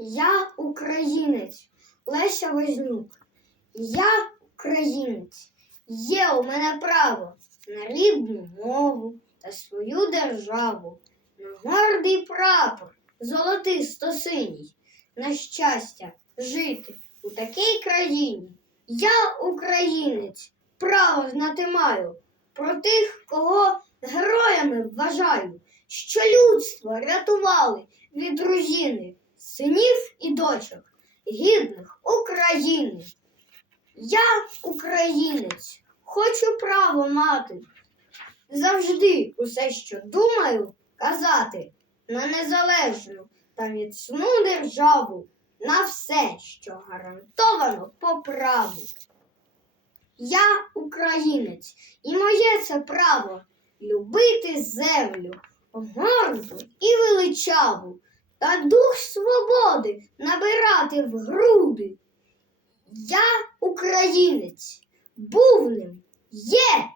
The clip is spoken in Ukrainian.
Я українець, Леся Вознюк. Я українець. Є у мене право на рідну мову та свою державу, на гордий прапор, золотисто синій, на щастя жити у такій країні. Я українець, право знати маю про тих, кого героями вважаю, що людство рятували від руїни синів і дочок, гідних України. Я українець, хочу право мати. Завжди усе, що думаю, казати на незалежну та міцну державу, на все, що гарантовано по праву. Я українець, і моє це право любити землю, горду і величаву, та дух свободи набирати в груди. Я українець, був ним, є